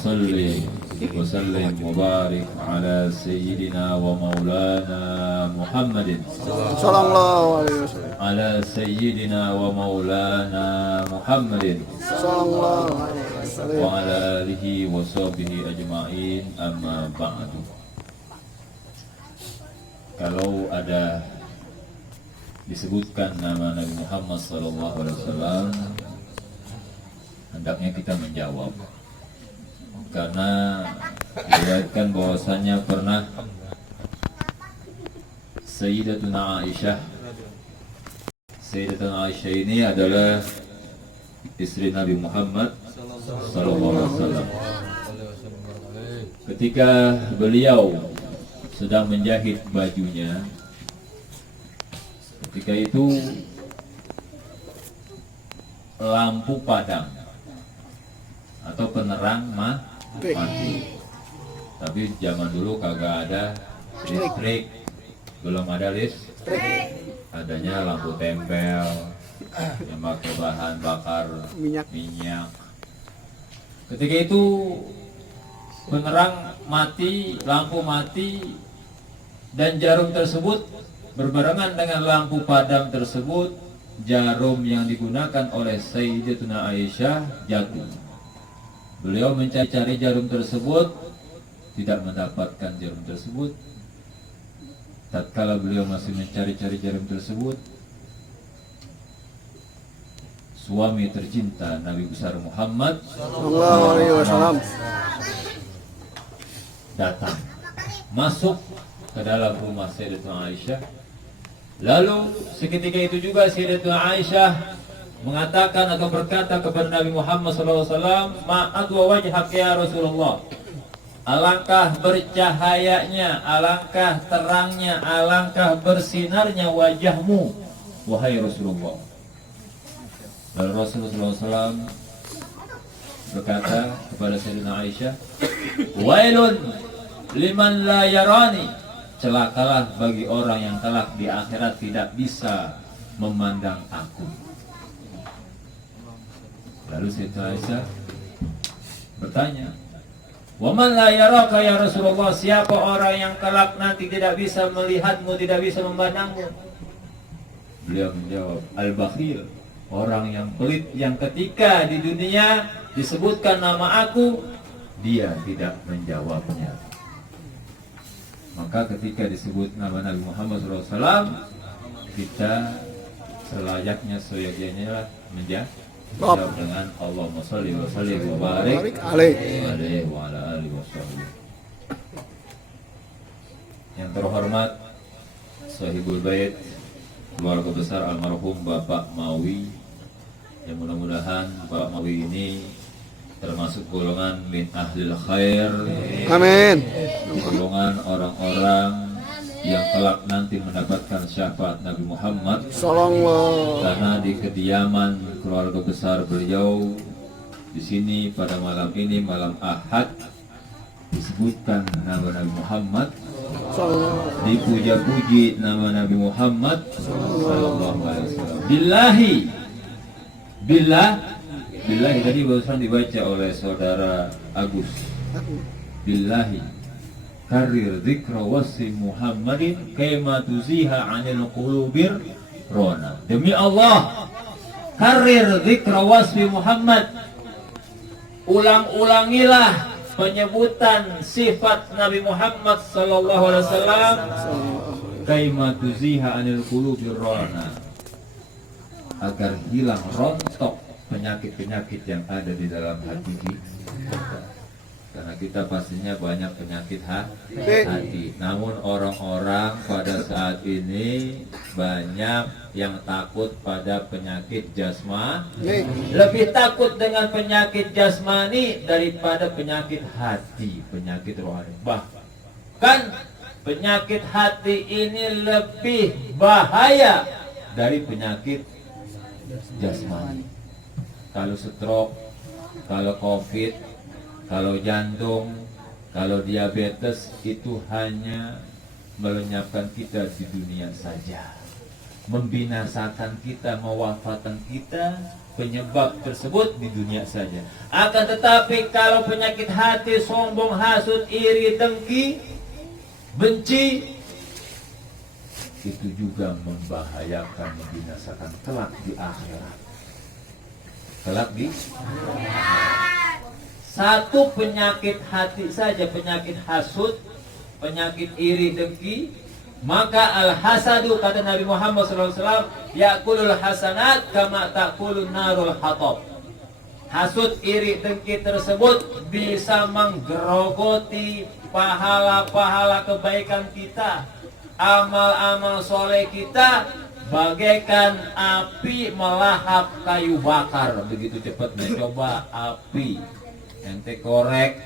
salli wa sallim wa barik ala sayyidina wa maulana Muhammadin Sallallahu alaihi wasallam. ala sayyidina wa maulana Muhammadin Sallallahu alaihi wasallam. wa ala alihi wa sahbihi ajma'in, amma ba'du. Kalau ada disebutkan nama Nabi Muhammad SAW, hendaknya kita menjawab, karena diriwayatkan bahwasanya pernah Sayyidatuna Aisyah ini adalah istri Nabi Muhammad SAW. Ketika beliau sedang menjahit bajunya, ketika itu lampu padam atau penerang mati. Tapi zaman dulu kagak ada listrik, belum ada listrik, adanya lampu tempel yang pakai bahan bakar minyak. Ketika itu penerang mati, lampu mati, dan jarum tersebut berbarengan dengan lampu padam tersebut, jarum yang digunakan oleh Sayyidatuna Aisyah jatuh. Beliau mencari-cari jarum tersebut, tidak mendapatkan jarum tersebut. Tatkala beliau masih mencari-cari jarum tersebut, suami tercinta Nabi besar Muhammad Sallallahu alaihi wasallam datang, masuk ke dalam rumah Sayyidatuna Aisyah. Lalu seketika itu juga Sayyidatuna Aisyah mengatakan atau berkata kepada Nabi Muhammad SAW, "Ma'ad wa wajhak ya Rasulullah." Alangkah bercahayanya, alangkah terangnya, alangkah bersinarnya wajahmu, wahai Rasulullah. Lalu Rasulullah SAW berkata kepada Sayyidatuna Aisyah, "Wailun liman la yarani." Celakalah bagi orang yang kelak di akhirat tidak bisa memandang aku. Lalu Sayyidatuna Aisyah bertanya, "Wa man la yaraka ya Rasulullah?" Siapa orang yang kelak nanti tidak bisa melihatmu, tidak bisa memandangmu? Beliau menjawab, "Al-bakhil." Orang yang pelit, yang ketika di dunia disebutkan nama aku, dia tidak menjawabnya. Maka ketika disebut nama Nabi Muhammad SAW, kita selayaknya seyogyanya menjawab dengan Allahumma sholli wa sallim wa barik alaihi wa ala alihi wa sahbihi. Yang terhormat Sahibul Bait, keluarga besar almarhum Bapak Mawi, yang mudah-mudahan Bapak Mawi ini termasuk golongan min ahlil khair. Amin. Golongan orang-orang yang kelak nanti mendapatkan syafaat Nabi Muhammad. Sallallahu. Karena di kediaman keluarga besar beliau di sini pada malam ini, malam Ahad, disebutkan nama Nabi Muhammad, dipuja-puji nama Nabi Muhammad sallallahu alaihi wasallam. Billahi tadi barusan dibaca oleh saudara Agus. Billahi karir dzikra wasi Muhammadin kama tuziha 'anil qulubir rona. Demi Allah, karir dzikra wasfi Muhammad, ulang-ulangilah penyebutan sifat Nabi Muhammad sallallahu alaihi wasallam, kama tuziha 'anil qulubir rona, agar hilang rontok penyakit-penyakit yang ada di dalam hati kita. Karena kita pastinya banyak penyakit hati. Namun orang-orang pada saat ini banyak yang takut pada penyakit jasmani. Lebih takut dengan penyakit jasmani daripada penyakit hati, penyakit rohani. Bahkan penyakit hati ini lebih bahaya dari penyakit jasmani. Kalau stroke, kalau covid, kalau jantung, kalau diabetes, itu hanya melenyapkan kita di dunia saja. membinasakan kita, mewafatkan kita, penyebab tersebut di dunia saja. Akan tetapi kalau penyakit hati, sombong, hasut, iri, dengki, benci, itu juga membahayakan, membinasakan kelak di akhirat. Kelak di satu penyakit hati saja, penyakit hasut, penyakit iri, dengki, maka al-hasadu, kata Nabi Muhammad SAW, yakulul hasanat kama takulun narul hatab. Hasut, iri, dengki tersebut bisa menggerogoti pahala-pahala kebaikan kita, amal-amal soleh kita, bagaikan api melahap kayu bakar. Begitu cepat mencoba api. Ente korek,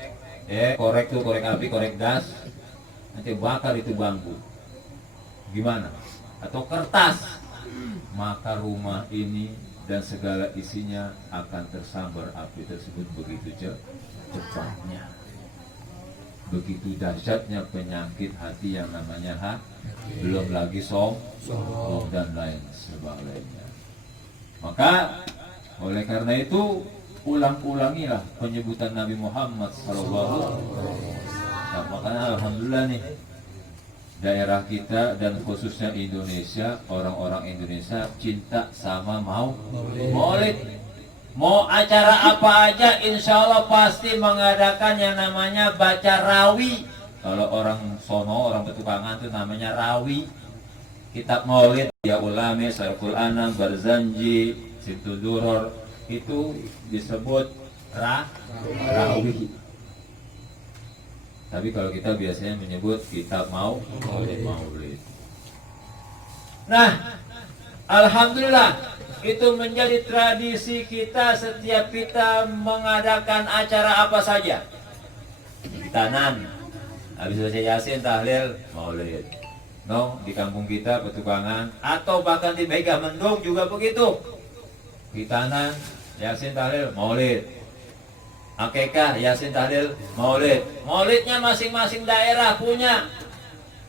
korek tuh, korek api, korek gas, nanti bakar itu bambu. Gimana? Atau kertas, maka rumah ini dan segala isinya akan tersambar api tersebut begitu cepatnya. Begitu dahsyatnya penyakit hati yang namanya belum lagi sombong dan lain sebagainya. Maka oleh karena itu ulang-ulangilah penyebutan Nabi Muhammad SAW. Nah, makanya alhamdulillah nih, daerah kita dan khususnya Indonesia, orang-orang Indonesia cinta sama maulid. Mau acara apa aja insya Allah pasti mengadakan yang namanya baca rawi. Kalau orang sono, orang Betukangan itu namanya rawi. Kitab maulid, ya ulame, Sarkul Anam, Barzanji, Situduror, itu disebut rawi. Tapi kalau kita biasanya menyebut kitab maulid. Nah, alhamdulillah itu menjadi tradisi kita setiap kita mengadakan acara apa saja. Hitanan, habis baca Yasin, tahlil, maulid. No, di kampung kita Betukangan atau bahkan di Megamendung juga begitu. Hitanan, Yasin, tahlil, maulid. Akekah, Yasin, tahlil, maulid. Maulidnya masing-masing daerah punya.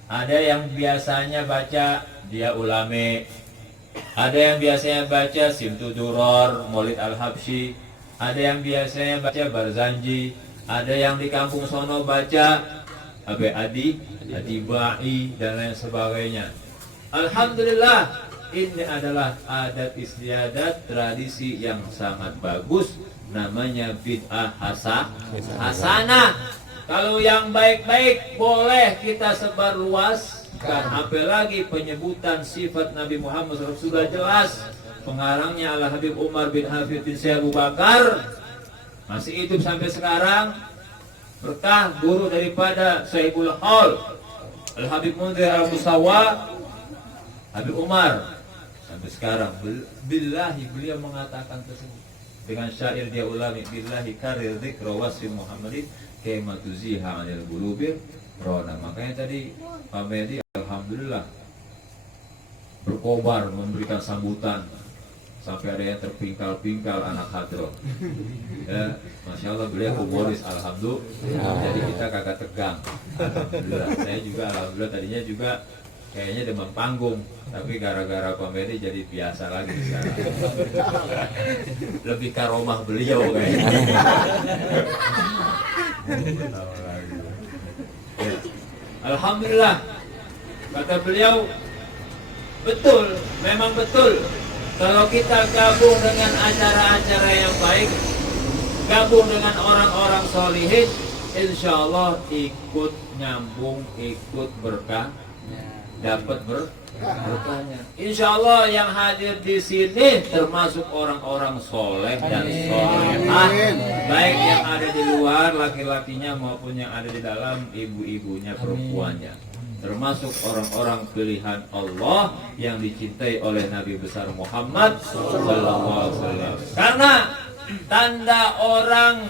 Ada yang biasanya baca dia ulame, ada yang biasanya baca Simtuduror, Maulid Al-Habsyi, ada yang biasanya baca Barzanji, ada yang di kampung sono baca Adi Ba'i dan lain sebagainya. Alhamdulillah, ini adalah adat istiadat, tradisi yang sangat bagus, namanya bid'ah hasanah. Kalau yang baik-baik boleh kita sebar luas. Kan apalagi penyebutan sifat Nabi Muhammad SAW sudah jelas. Pengarangnya Al Habib Umar bin Hafid bin Syekh Abu Bakar masih hidup sampai sekarang. Berkah guru daripada Syaibul Hal Al Habib Munzir Al Musawa, Habib Umar sampai sekarang. Billahi beliau mengatakan tersebut dengan syair dia ulami, billahi karir dzikra wasfi Muhammadin kema tuziha 'anil qulubir rona. Makanya tadi Pak Medi alhamdulillah berkobar memberikan sambutan sampai ada yang terpingkal-pingkal anak hadroh. Ya, masya Allah beliau humoris alhamdulillah. Jadi kita kagak tegang. Alhamdulillah. Saya juga alhamdulillah tadinya juga kayaknya demam panggung, tapi gara-gara Pak Medi jadi biasa lagi sekarang. Lebih karomah beliau kayaknya. Alhamdulillah, kata beliau, betul, memang betul. Kalau kita gabung dengan acara-acara yang baik, gabung dengan orang-orang solihin, insya Allah ikut nyambung, ikut berkah, dapat berkahnya. Insya Allah yang hadir di sini termasuk orang-orang soleh dan solehah, baik yang ada di luar laki-lakinya maupun yang ada di dalam ibu-ibunya, perempuannya, termasuk orang-orang pilihan Allah yang dicintai oleh Nabi besar Muhammad SAW. Karena tanda orang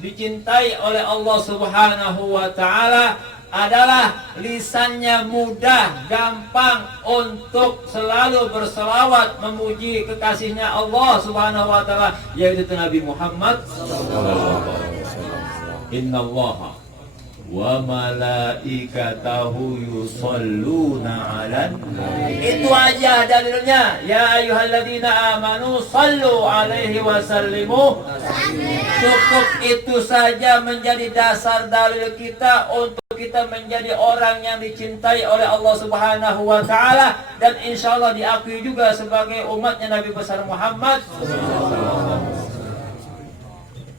dicintai oleh Allah Subhanahu wa Ta'ala adalah lisannya mudah, gampang untuk selalu berselawat memuji kekasihnya Allah Subhanahu wa Ta'ala, yaitu Nabi Muhammad. Innallaha wa malaikatahu yusalluna 'alan nabi. Itu aja dalilnya. Ya ayyuhalladzina amanu sallu alaihi wa sallimu. Cukup itu saja menjadi dasar dalil kita untuk kita menjadi orang yang dicintai oleh Allah Subhanahu wa taala dan insyaallah diakui juga sebagai umatnya Nabi besar Muhammad.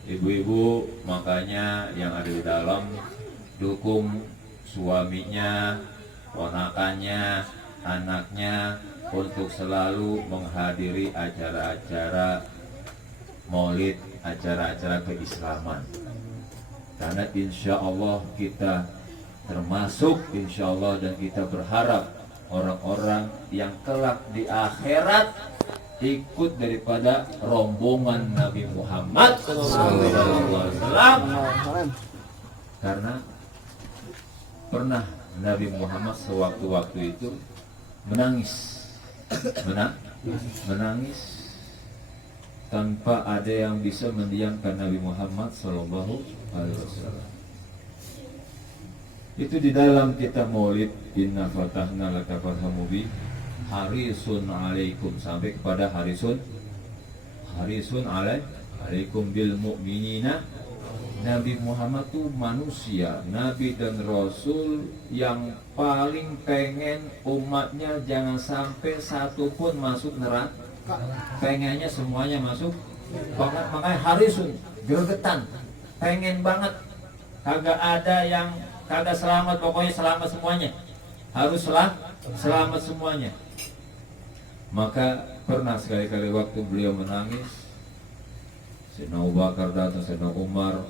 Ibu-ibu, makanya yang ada di dalam dukung suaminya, ponakannya, anaknya untuk selalu menghadiri acara-acara maulid, acara-acara keislaman. Karena insya Allah kita termasuk insya Allah dan kita berharap orang-orang yang kelak di akhirat ikut daripada rombongan Nabi Muhammad SAW. Karena pernah Nabi Muhammad sewaktu-waktu itu menangis, menangis tanpa ada yang bisa mendiamkan Nabi Muhammad SAW. Itu di dalam kitab Maulid, Inna Fatahna Laka Fathan Mubin, harisun alaikum, sampai kepada harisun alaikum bil mu'minina. Nabi Muhammad itu manusia, Nabi dan Rasul yang paling pengen umatnya jangan sampai satu pun masuk neraka. Pengennya semuanya masuk. Makanya harisun, gregetan, pengen banget. Kagak ada yang kagak selamat, pokoknya selamat semuanya. Harus selamat semuanya. Maka pernah sekali-kali waktu beliau menangis, Sayyidina Abu Bakar datang, Sayyidina Umar,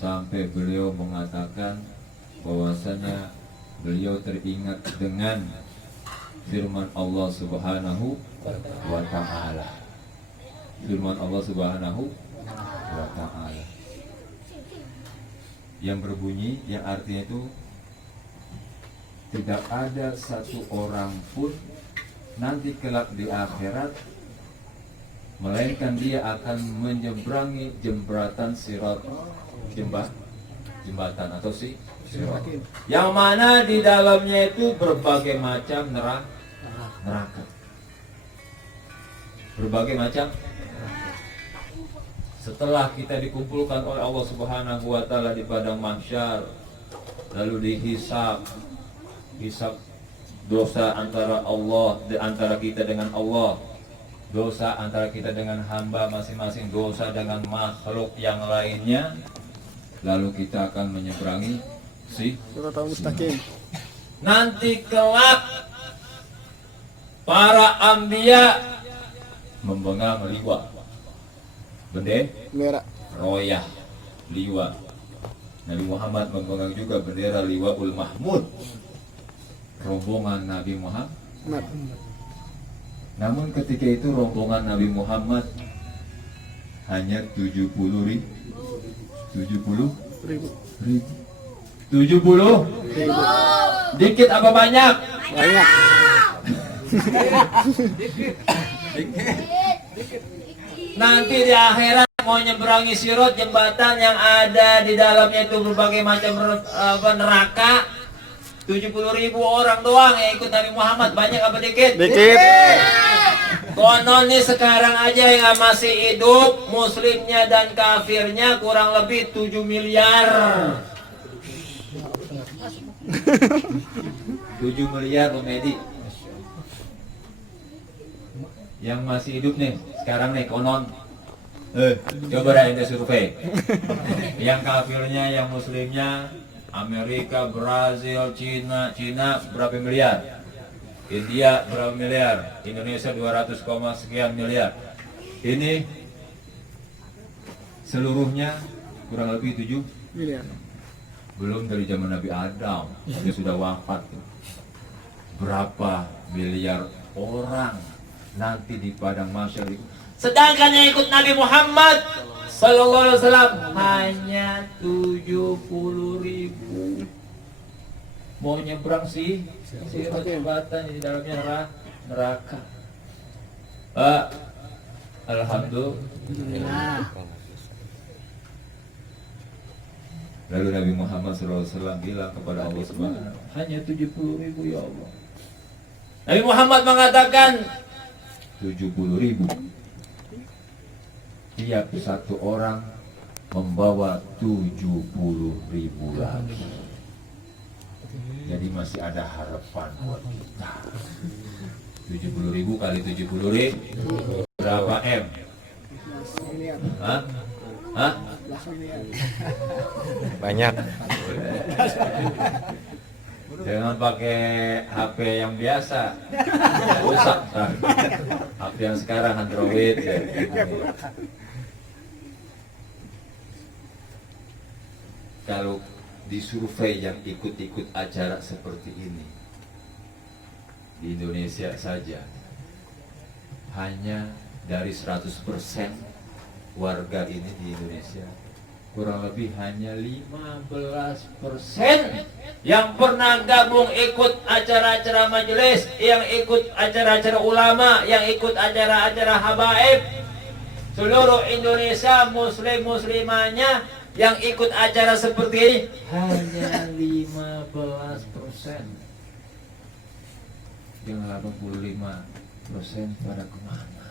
sampai beliau mengatakan bahwasanya beliau teringat dengan firman Allah Subhanahu wa ta'ala. Firman Allah Subhanahu wa ta'ala yang berbunyi, yang artinya itu tidak ada satu orang pun nanti kelak di akhirat melainkan dia akan menyeberangi jembatan sirat, jembatan atau sirat, yang mana di dalamnya itu berbagai macam neraka. Berbagai macam. Setelah kita dikumpulkan oleh Allah Subhanahu wa taala di padang mahsyar, lalu dihisab dosa antara Allah, antara kita dengan Allah, dosa antara kita dengan hamba masing-masing, dosa dengan makhluk yang lainnya, lalu kita akan menyeberangi Siratal mustaqim. nanti kelak para anbiya memegang liwa, bendera royah, liwa. Nabi Muhammad memegang juga bendera Liwaul Mahmud, rombongan Nabi Muhammad. Namun ketika itu rombongan Nabi Muhammad hanya 70.000. 70.000. Dikit apa banyak? Banyak. Nanti di akhirat mau nyeberangi sirat, jembatan yang ada di dalamnya itu berbagai macam neraka. 70.000 orang doang yang ikut Nabi Muhammad. Banyak apa dikit? Dikit. Konon nih sekarang aja yang masih hidup, muslimnya dan kafirnya kurang lebih 7 miliar. 7 miliar Bung Edi. Yang masih hidup nih sekarang nih konon. Coba dah ente survei. Yang kafirnya, yang muslimnya, Amerika, Brazil, Cina berapa miliar? India berapa miliar? Indonesia 200, sekian miliar. Ini seluruhnya kurang lebih 7 Miliar. belum dari zaman Nabi Adam, dia sudah wafat. Berapa miliar orang nanti di padang mahsyar itu. Sedangkan yang ikut Nabi Muhammad sallallahu alaihi wasallam hanya 70.000. Mau nyebrang sih jembatan di dalamnya neraka. Alhamdulillah. Lalu Nabi Muhammad SAW bilang kepada Allah Subhanahu, hanya 70.000 ya Allah. Nabi Muhammad mengatakan 70.000. Tiap satu orang membawa 70.000 lagi. Jadi masih ada harapan buat kita. 70.000 kali 70.000 berapa M? Hah? Hah? Banyak. Jangan pakai HP yang biasa, rusak. Nah, HP yang sekarang Android. Ya. Kalau disurvei yang ikut-ikut acara seperti ini di Indonesia saja, hanya dari 100% warga ini di Indonesia, kurang lebih hanya 15% yang pernah gabung ikut acara-acara majelis, yang ikut acara-acara ulama, yang ikut acara-acara habaib. Seluruh Indonesia muslim-muslimahnya yang ikut acara seperti ini hanya 15%. Yang 85% pada kemana?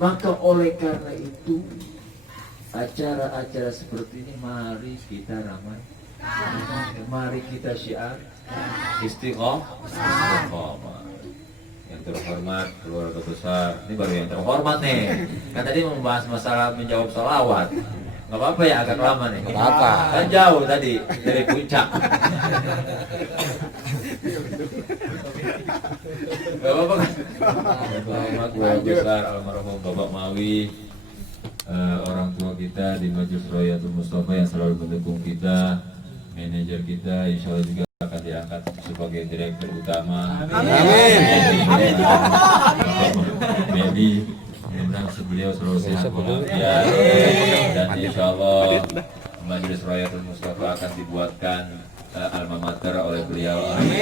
Maka oleh karena itu acara-acara seperti ini mari kita ramai, mari kita syiar istiqomah. Yang terhormat keluarga besar, ini baru yang terhormat nih. Kan tadi membahas masalah menjawab sholawat. Nggak apa-apa ya, agak lama nih. Nggak apa-apa. Kan jauh tadi dari puncak. Gak apa-apa kan? Selamat keluarga besar almarhum Bapak Mawi, orang tua kita di Majelis Royatul Mustafa yang selalu mendukung kita, manajer kita, insya Allah juga akan diangkat sebagai direktur utama. Amin. Medi, mudah-mudahan beliau selalu sehat walafiat, dan insya Allah Majelis Royatul Mustafa akan dibuatkan alma mater oleh beliau. Amin.